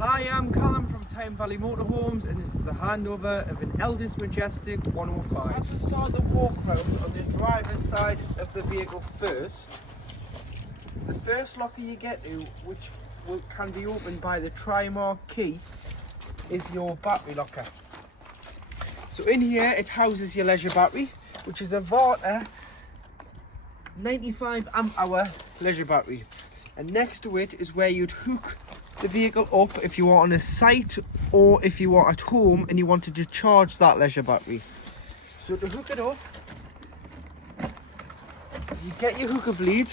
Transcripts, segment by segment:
Hi, I'm Callum from Tyne Valley Motorhomes, and this is a handover of an Elddis Majestic 105. As we start the walk round on the driver's side of the vehicle first, the first locker you get to, which can be opened by the tri-mark key, is your battery locker. So in here it houses your leisure battery, which is a Varta 95 amp hour leisure battery, and next to it is where you'd hook the vehicle up if you are on a site or if you are at home and you wanted to charge that leisure battery. So to hook it up, you get your hooker bleed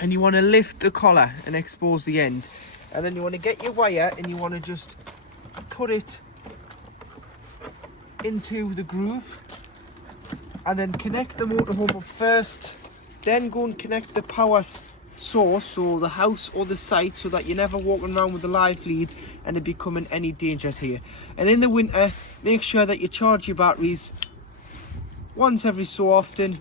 and you want to lift the collar and expose the end, and then you want to get your wire and you want to just put it into the groove and then connect the motorhome up first, then go and connect the power source, so the house or the site, so that you're never walking around with a live lead and it becoming any danger to you. And in the winter, make sure that you charge your batteries once every so often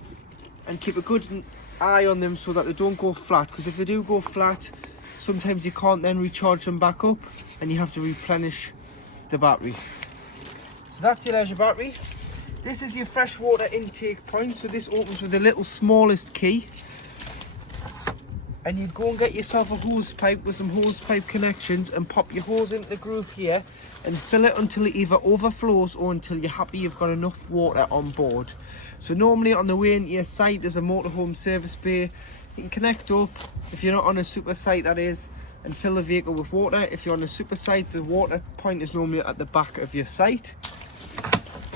and keep a good eye on them so that they don't go flat, because if they do go flat, sometimes you can't then recharge them back up and you have to replenish the battery. So that's your leisure battery. This is your freshwater intake point, so this opens with the little smallest key. And you'd go and get yourself a hose pipe with some hose pipe connections and pop your hose into the groove here and fill it until it either overflows or until you're happy you've got enough water on board. So normally on the way into your site there's a motorhome service bay. You can connect up, if you're not on a super site that is, and fill the vehicle with water. If you're on a super site, the water point is normally at the back of your site.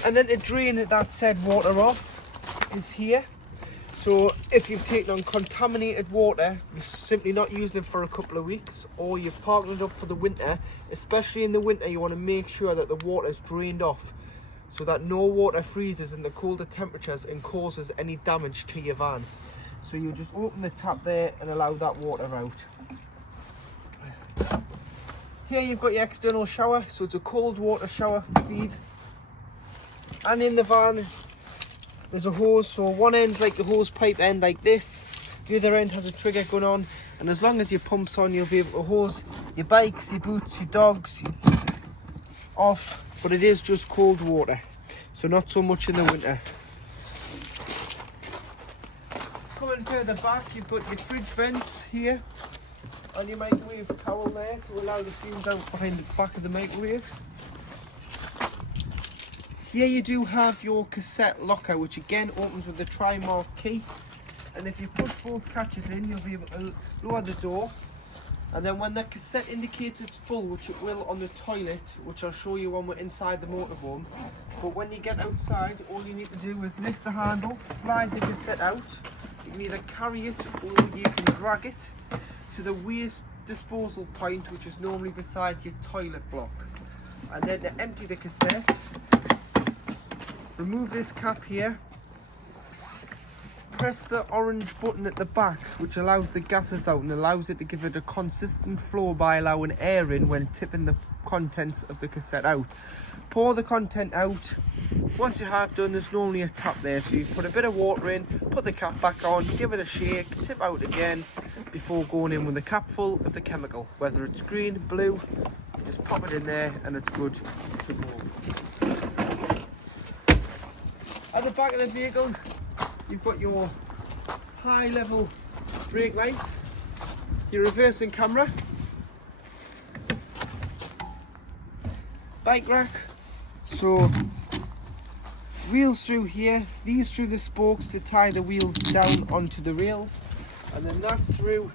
And then to drain that said water off is here. So if you've taken on contaminated water, you're simply not using it for a couple of weeks, or you've parked it up for the winter, especially in the winter, you want to make sure that the water is drained off so that no water freezes in the colder temperatures and causes any damage to your van. So you just open the tap there and allow that water out. Here you've got your external shower, so it's a cold water shower feed. And in the van, there's a hose, so one end's like the hose pipe end like this, the other end has a trigger going on, and as long as your pump's on, you'll be able to hose your bikes, your boots, your dogs off, but it is just cold water, so not so much in the winter. Coming further back, you've got your fridge vents here, and your microwave towel there to allow the fumes out behind the back of the microwave. Here you do have your cassette locker, which again opens with the tri-mark key, and if you push both catches in, you'll be able to lower the door, and then when the cassette indicates it's full, which it will on the toilet, which I'll show you when we're inside the motorhome, but when you get outside, all you need to do is lift the handle, slide the cassette out. You can either carry it or you can drag it to the waste disposal point, which is normally beside your toilet block. And then to empty the cassette, remove this cap here, press the orange button at the back, which allows the gases out and allows it to give it a consistent flow by allowing air in when tipping the contents of the cassette out. Pour the content out. Once you have done, there's normally a tap there, so you put a bit of water in, put the cap back on, give it a shake, tip out again before going in with the cap full of the chemical. Whether it's green, blue, you just pop it in there and it's good to go. At the back of the vehicle, you've got your high level brake light, your reversing camera, bike rack, so wheels through here, these through the spokes to tie the wheels down onto the rails, and then that through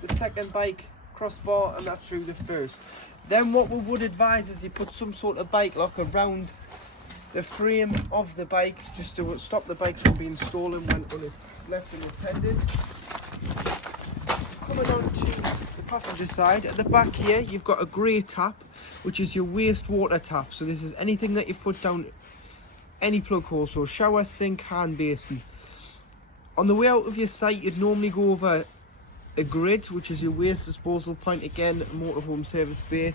the second bike crossbar and that through the first. Then what we would advise is you put some sort of bike lock around the frame of the bikes, just to stop the bikes from being stolen when left unattended. Coming on to the passenger side, at the back here you've got a grey tap, which is your wastewater tap. So this is anything that you've put down any plug hole, so shower, sink, hand basin. On the way out of your site, you'd normally go over a grid, which is your waste disposal point, again motorhome service bay,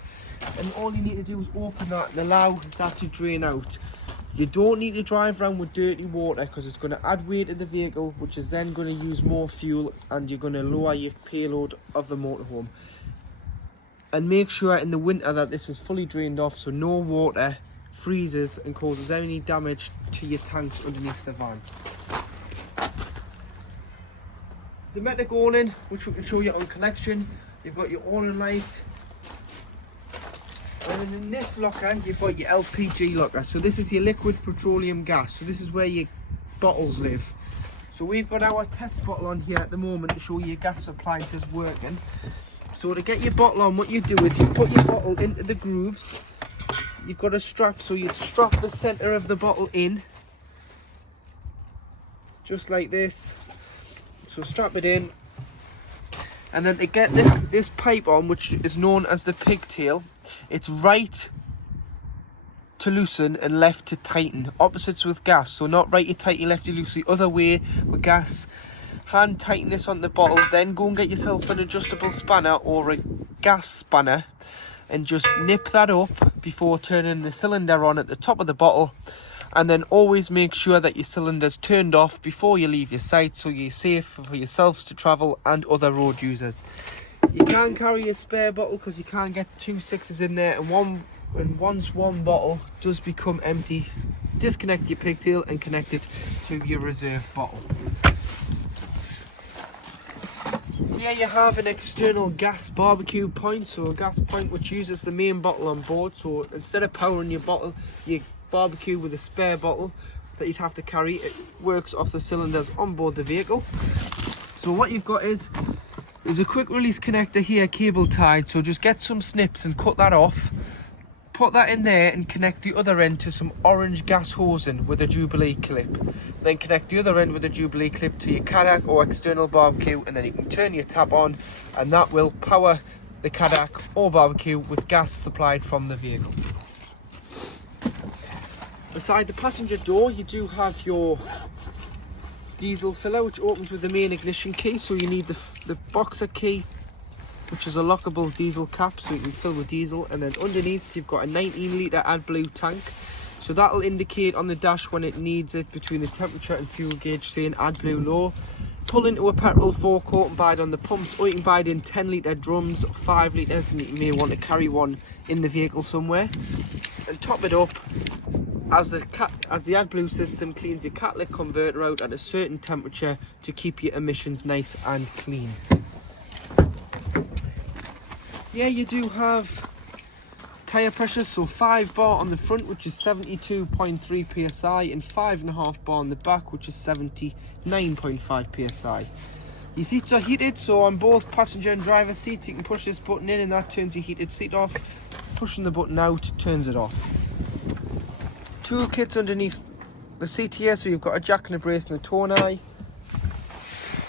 and all you need to do is open that and allow that to drain out. You don't need to drive around with dirty water because it's going to add weight to the vehicle, which is then going to use more fuel, and you're going to lower your payload of the motorhome. And make sure in the winter that this is fully drained off so no water freezes and causes any damage to your tanks underneath the van. Domestic awning, which we can show you on connection. You've got your awning light. And then in this locker, you've got your LPG locker. So this is your liquid petroleum gas. So this is where your bottles live. So we've got our test bottle on here at the moment to show you your gas appliances working. So to get your bottle on, what you do is you put your bottle into the grooves. You've got a strap, so you'd strap the centre of the bottle in. Just like this. So strap it in. And then to get this pipe on, which is known as the pigtail, it's right to loosen and left to tighten. Opposites with gas, so not right to tighten, left to loosen. The other way with gas. Hand tighten this on the bottle, then go and get yourself an adjustable spanner or a gas spanner and just nip that up before turning the cylinder on at the top of the bottle. And then always make sure that your cylinder's turned off before you leave your site so you're safe for yourselves to travel and other road users. You can carry a spare bottle because you can't get 2 6s in there, and once one bottle does become empty, disconnect your pigtail and connect it to your reserve bottle. Here you have an external gas barbecue point, so a gas point which uses the main bottle on board. So instead of powering your bottle, you barbecue with a spare bottle that you'd have to carry. It works off the cylinders on board the vehicle. So what you've got is a quick release connector here, cable tied. So just get some snips and cut that off. Put that in there and connect the other end to some orange gas hosing with a Jubilee clip. Then connect the other end with a Jubilee clip to your Kadak or external barbecue, and then you can turn your tap on and that will power the Kadak or barbecue with gas supplied from the vehicle. Beside the passenger door you do have your diesel filler, which opens with the main ignition key. So you need the boxer key, which is a lockable diesel cap, so you can fill with diesel. And then underneath you've got a 19 litre AdBlue tank, so that'll indicate on the dash when it needs it between the temperature and fuel gauge saying AdBlue low. Pull into a petrol forecourt and buy it on the pumps, or you can buy it in 10 litre drums or 5 litres, and you may want to carry one in the vehicle somewhere. And top it up as the AdBlue system cleans your catalytic converter out at a certain temperature to keep your emissions nice and clean. Yeah, you do have tyre pressures, so 5 bar on the front, which is 72.3 psi, and 5.5 bar on the back, which is 79.5 psi. Your seats are heated, so on both passenger and driver seats you can push this button in and that turns your heated seat off. Pushing the button out turns it off. Toolkits underneath the seat here, so you've got a jack and a brace and a tonai.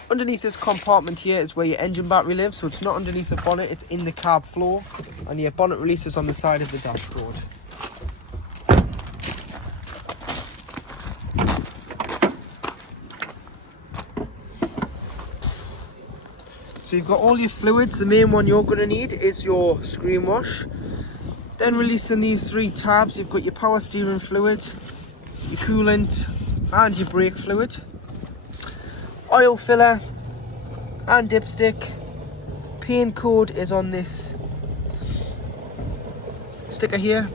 Underneath this compartment here is where your engine battery lives, so it's not underneath the bonnet, it's in the cab floor, and your bonnet release is on the side of the dashboard. So you've got all your fluids. The main one you're going to need is your screen wash. Then releasing these 3 tabs, you've got your power steering fluid, your coolant and your brake fluid. Oil filler and dipstick. Paint code is on this sticker here.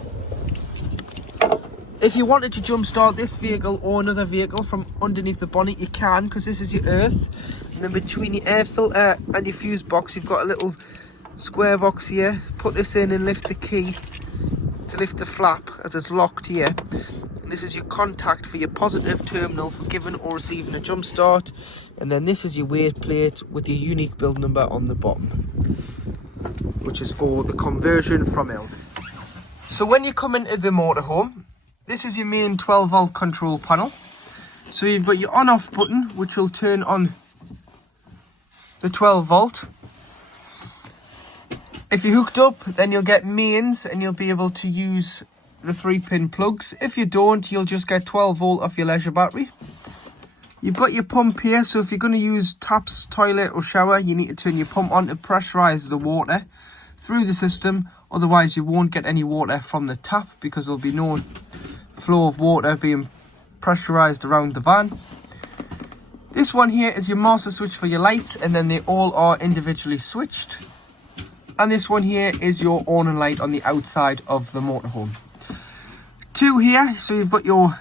If you wanted to jump start this vehicle or another vehicle from underneath the bonnet, you can, because this is your earth. And then between your air filter and your fuse box you've got a little square box here. Put this in and lift the key to lift the flap as it's locked here. This is your contact for your positive terminal for giving or receiving a jump start. And then this is your weight plate with your unique build number on the bottom, which is for the conversion from Elddis. So when you come into the motorhome, this is your main 12 volt control panel. So you've got your on off button, which will turn on the 12 volt. If you're hooked up, then you'll get mains and you'll be able to use the 3-pin plugs. If you don't, you'll just get 12 volt off your leisure battery. You've got your pump here, so if you're going to use taps, toilet or shower, you need to turn your pump on to pressurise the water through the system. Otherwise you won't get any water from the tap because there'll be no flow of water being pressurised around the van. This one here is your master switch for your lights, and then they all are individually switched. And this one here is your awning light on the outside of the motorhome. 2 here, so you've got your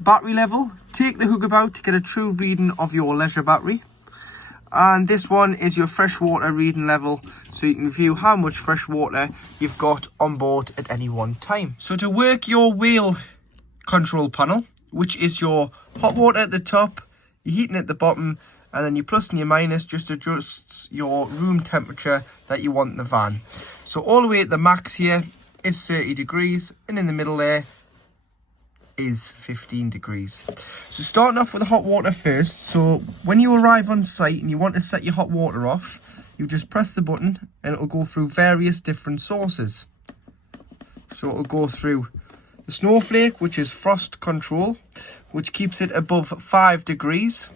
battery level. Take the hook out to get a true reading of your leisure battery. And this one is your freshwater reading level, so you can view how much fresh water you've got on board at any one time. So to work your wheel control panel, which is your hot water at the top, your heating at the bottom, and then your plus and your minus just adjusts your room temperature that you want in the van. So all the way at the max here is 30 degrees, and in the middle there is 15 degrees. So starting off with the hot water first. So when you arrive on site and you want to set your hot water off, you just press the button and it'll go through various different sources. So it'll go through the snowflake, which is frost control, which keeps it above 5 degrees.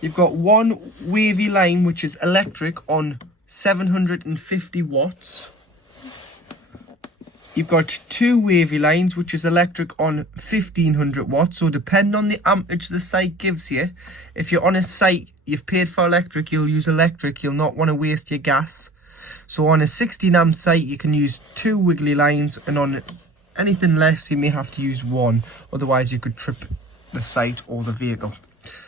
You've got one wavy line, which is electric on 750 watts. You've got 2 wavy lines, which is electric on 1500 watts. So depending on the amperage the site gives you, if you're on a site, you've paid for electric, you'll use electric. You'll not want to waste your gas. So on a 16 amp site, you can use 2 wiggly lines, and on anything less, you may have to use 1. Otherwise, you could trip the site or the vehicle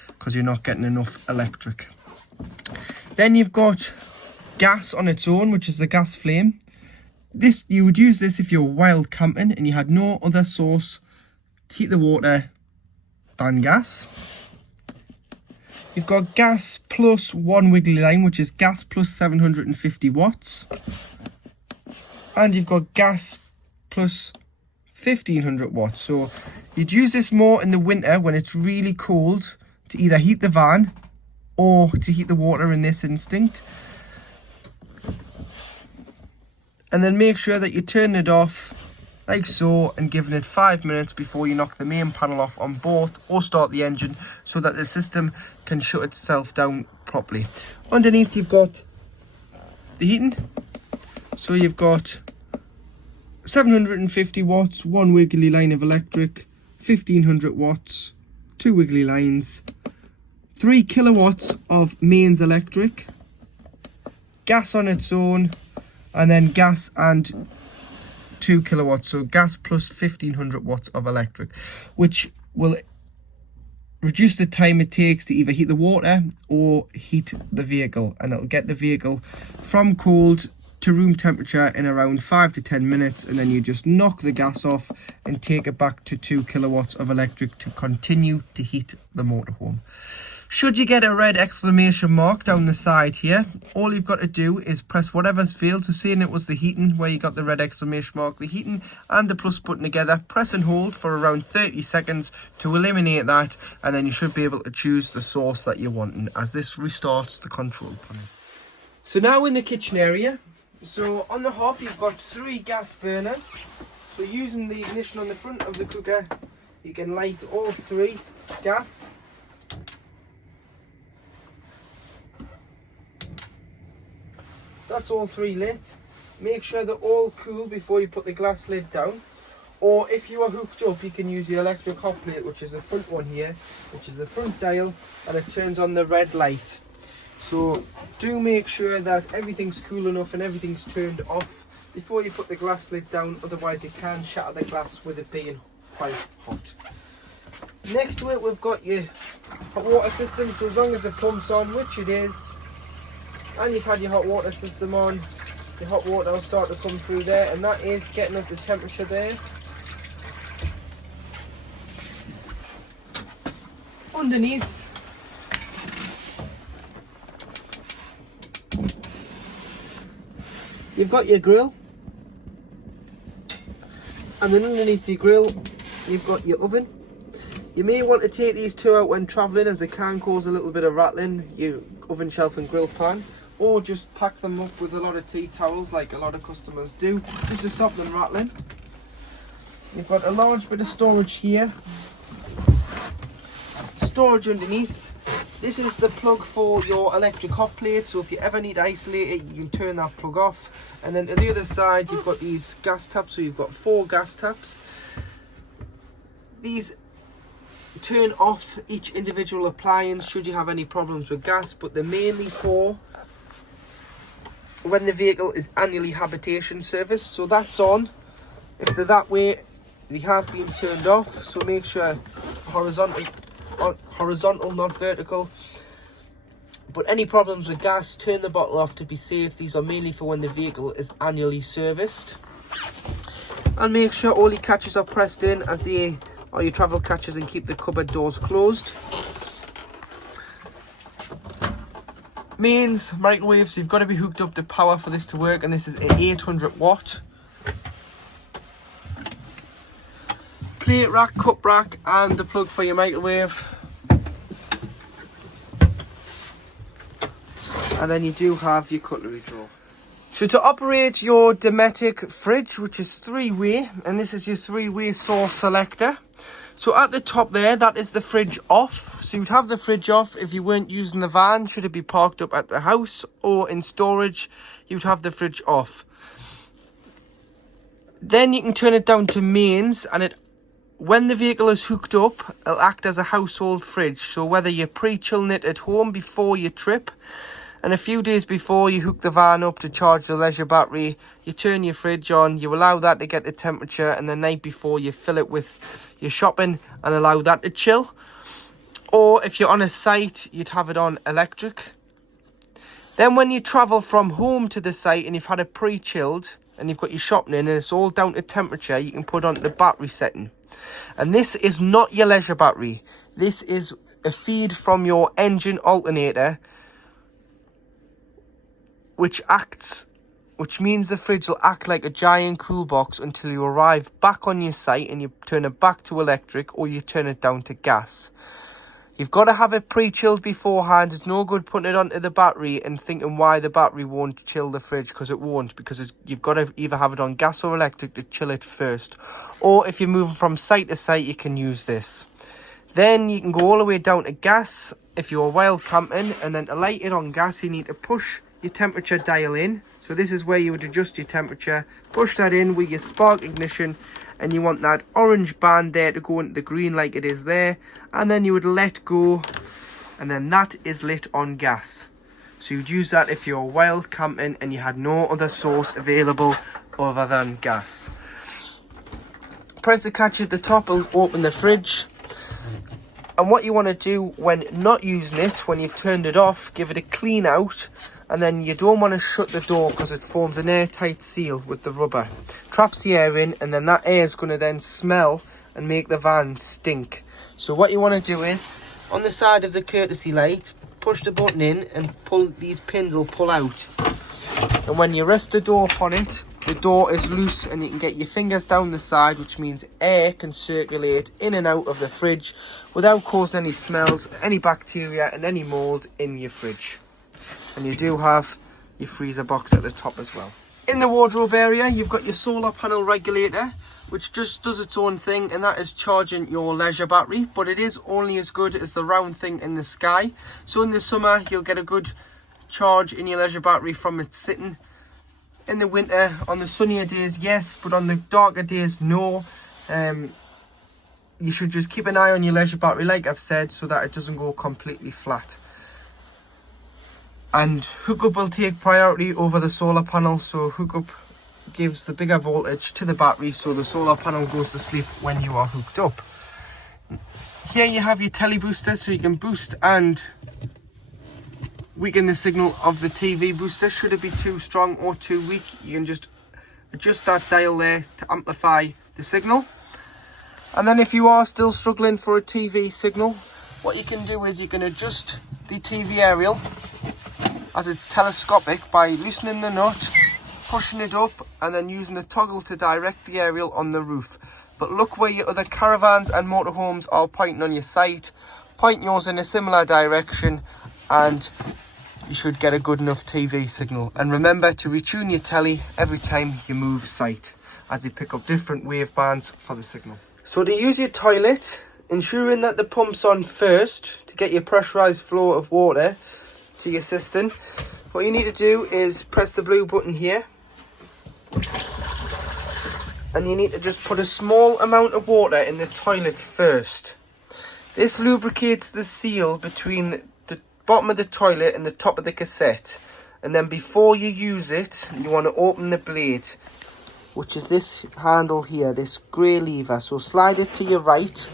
because you're not getting enough electric. Then you've got gas on its own, which is the gas flame. This, you would use this if you're wild camping and you had no other source to heat the water than gas. You've got gas plus 1 wiggly line, which is gas plus 750 watts. And you've got gas plus 1500 watts. So you'd use this more in the winter when it's really cold to either heat the van or to heat the water in this instinct. And then make sure that you turn it off like so and giving it 5 minutes before you knock the main panel off on both or start the engine, so that the system can shut itself down properly. Underneath you've got the heating. So you've got 750 watts, 1 wiggly line of electric, 1500 watts, 2 wiggly lines, 3 kilowatts of mains electric, gas on its own, and then gas and 2 kilowatts, so gas plus 1500 watts of electric, which will reduce the time it takes to either heat the water or heat the vehicle, and it'll get the vehicle from cold to room temperature in around 5 to 10 minutes, and then you just knock the gas off and take it back to 2 kilowatts of electric to continue to heat the motorhome. Should you get a red exclamation mark down the side here, all you've got to do is press whatever's failed. So saying it was the heating where you got the red exclamation mark, the heating and the plus button together, press and hold for around 30 seconds to eliminate that, and then you should be able to choose the source that you're wanting as this restarts the control panel. So now in the kitchen area, so on the hob you've got 3 gas burners. So using the ignition on the front of the cooker, you can light all 3 gas. That's all 3 lit. Make sure they're all cool before you put the glass lid down. Or if you are hooked up, you can use the electric hot plate, which is the front one here, which is the front dial, and it turns on the red light. So do make sure that everything's cool enough and everything's turned off before you put the glass lid down, otherwise you can shatter the glass with it being quite hot. Next to it we've got your hot water system, so as long as the pump's on, which it is, and you've had your hot water system on, the hot water will start to come through there, and that is getting up the temperature there. Underneath, you've got your grill, and then underneath your grill you've got your oven. You may want to take these 2 out when travelling, as they can cause a little bit of rattling, your oven shelf and grill pan, or just pack them up with a lot of tea towels like a lot of customers do, just to stop them rattling. You've got a large bit of storage here, storage underneath. This is the plug for your electric hot plate, so if you ever need to isolate it, you can turn that plug off. And then to the other side you've got these gas taps, so you've got 4 gas taps. These turn off each individual appliance should you have any problems with gas, but they're mainly for when the vehicle is annually habitation serviced. So that's on. If they're that way, they have been turned off. So make sure horizontal, not vertical. But any problems with gas, turn the bottle off to be safe. These are mainly for when the vehicle is annually serviced. And make sure all your catches are pressed in as they are your travel catches, and keep the cupboard doors closed. Mains, microwaves, you've got to be hooked up to power for this to work, and this is an 800 watt. Plate rack, cup rack, and the plug for your microwave. And then you do have your cutlery drawer. So to operate your Majestic fridge, which is 3-way, and this is your 3-way source selector. So at the top there, that is the fridge off. So you'd have the fridge off if you weren't using the van. Should it be parked up at the house or in storage, you'd have the fridge off. Then you can turn it down to mains, and when the vehicle is hooked up, it'll act as a household fridge. So whether you're pre-chilling it at home before your trip, and a few days before you hook the van up to charge the leisure battery, you turn your fridge on, you allow that to get the temperature, and the night before you fill it with your shopping and allow that to chill. Or if you're on a site, you'd have it on electric. Then when you travel from home to the site and you've had it pre-chilled and you've got your shopping in and it's all down to temperature, you can put on the battery setting. And this is not your leisure battery. This is a feed from your engine alternator, which means the fridge will act like a giant cool box until you arrive back on your site and you turn it back to electric, or you turn it down to gas. You've got to have it pre-chilled beforehand. It's no good putting it onto the battery and thinking why the battery won't chill the fridge, because it won't, because you've got to either have it on gas or electric to chill it first. Or if you're moving from site to site, you can use this. Then you can go all the way down to gas if you're wild camping, and then to light it on gas, you need to push your temperature dial in. So this is where you would adjust your temperature. Push that in with your spark ignition, and you want that orange band there to go into the green like it is there, and then you would let go, and then that is lit on gas. So you'd use that if you're wild camping and you had no other source available other than gas. Press the catch at the top and open the fridge. And what you want to do when not using it, when you've turned it off, give it a clean out. And then you don't want to shut the door because it forms an airtight seal with the rubber. Traps the air in, and then that air is going to then smell and make the van stink. So what you want to do is, on the side of the courtesy light, push the button in and pull. These pins will pull out. And when you rest the door upon it, the door is loose and you can get your fingers down the side, which means air can circulate in and out of the fridge without causing any smells, any bacteria and any mould in your fridge. And you do have your freezer box at the top as well. In the wardrobe area, you've got your solar panel regulator, which just does its own thing, and that is charging your leisure battery, but it is only as good as the round thing in the sky. So in the summer, you'll get a good charge in your leisure battery from it sitting. In the winter, on the sunnier days, yes, but on the darker days, no. You should just keep an eye on your leisure battery, like I've said, so that it doesn't go completely flat. And hookup will take priority over the solar panel, so hookup gives the bigger voltage to the battery, so the solar panel goes to sleep when you are hooked up. Here you have your telly booster, so you can boost and weaken the signal of the TV booster. Should it be too strong or too weak, you can just adjust that dial there to amplify the signal. And then if you are still struggling for a TV signal, what you can do is you can adjust the TV aerial as it's telescopic by loosening the nut, pushing it up, and then using the toggle to direct the aerial on the roof. But look where your other caravans and motorhomes are pointing on your site. Point yours in a similar direction and you should get a good enough TV signal. And remember to retune your telly every time you move site, as they pick up different wave bands for the signal. So to use your toilet, ensuring that the pump's on first to get your pressurised flow of water to your cistern, what you need to do is press the blue button here, and you need to just put a small amount of water in the toilet first. This lubricates the seal between the bottom of the toilet and the top of the cassette, And then before you use it, you want to open the blade, which is this handle here, this grey lever. So slide it to your right.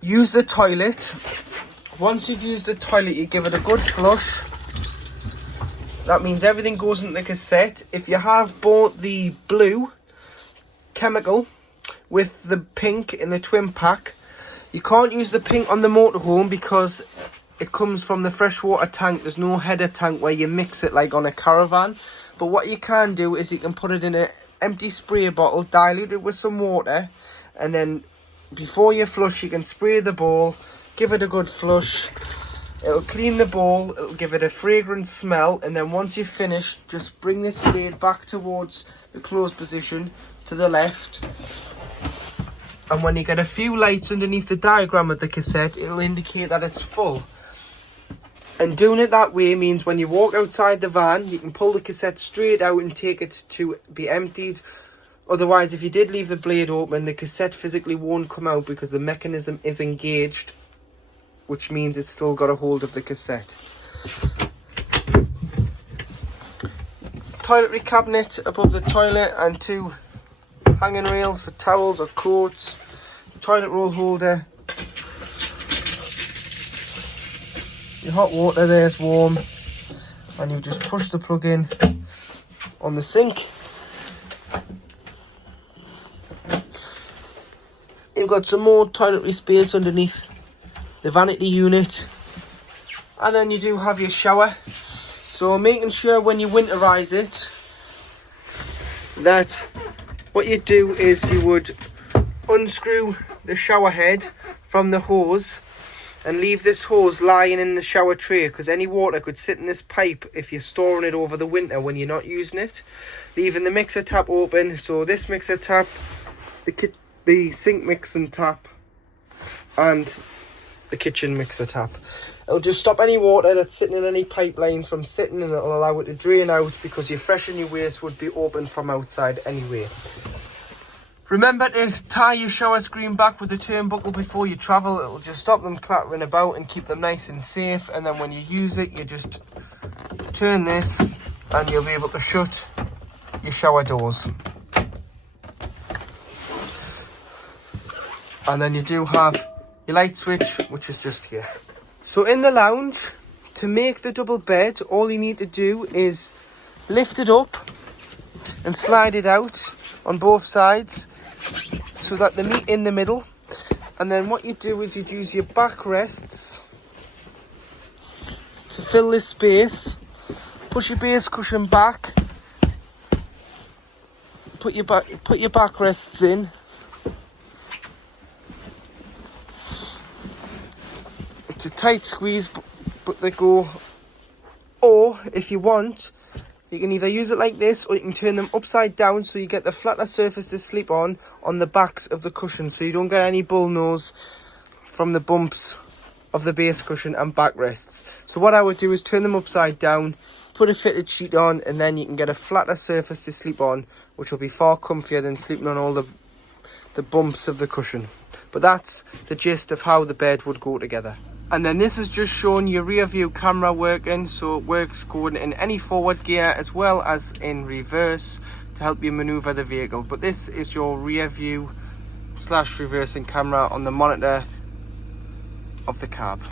Use the toilet. Once you've used the toilet, you give it a good flush. That means everything goes into the cassette. If you have bought the blue chemical with the pink in the twin pack, you can't use the pink on the motorhome because it comes from the freshwater tank. There's no header tank where you mix it like on a caravan. But what you can do is you can put it in an empty spray bottle, dilute it with some water, and then before you flush, you can spray the bowl, give it a good flush. It'll clean the bowl, it'll give it a fragrant smell, and then once you've finished, just bring this blade back towards the closed position to the left. And when you get a few lights underneath the diagram of the cassette, it'll indicate that it's full. And doing it that way means when you walk outside the van, you can pull the cassette straight out and take it to be emptied. Otherwise, if you did leave the blade open, the cassette physically won't come out because the mechanism is engaged, which means it's still got a hold of the cassette. Toiletry cabinet above the toilet and 2 hanging rails for towels or coats. Toilet roll holder. Your hot water there is warm, and you just push the plug in on the sink. You've got some more toiletry space underneath the vanity unit, and then you do have your shower. So making sure when you winterize it that what you do is you would unscrew the shower head from the hose and leave this hose lying in the shower tray, because any water could sit in this pipe if you're storing it over the winter when you're not using it. Leaving the mixer tap open, so this mixer tap, the sink mixing tap, and the kitchen mixer tap. It'll just stop any water that's sitting in any pipelines from sitting, and it'll allow it to drain out because your fresh and your waste would be open from outside anyway. Remember to tie your shower screen back with the turnbuckle before you travel. It'll just stop them clattering about and keep them nice and safe. And then when you use it, you just turn this and you'll be able to shut your shower doors. And then you do have your light switch, which is just here. So in the lounge, to make the double bed, all you need to do is lift it up and slide it out on both sides so that they meet in the middle. And then what you do is you'd use your backrests to fill this space. Push your base cushion back, put your backrests in. It's a tight squeeze, but they go. Or if you want, you can either use it like this, or you can turn them upside down so you get the flatter surface to sleep on the backs of the cushion, so you don't get any bull nose from the bumps of the base cushion and backrests. So what I would do is turn them upside down, put a fitted sheet on, and then you can get a flatter surface to sleep on, which will be far comfier than sleeping on all the bumps of the cushion. But that's the gist of how the bed would go together. And then this is just showing your rear view camera working, so it works going in any forward gear as well as in reverse to help you maneuver the vehicle. But this is your rear view / reversing camera on the monitor of the cab.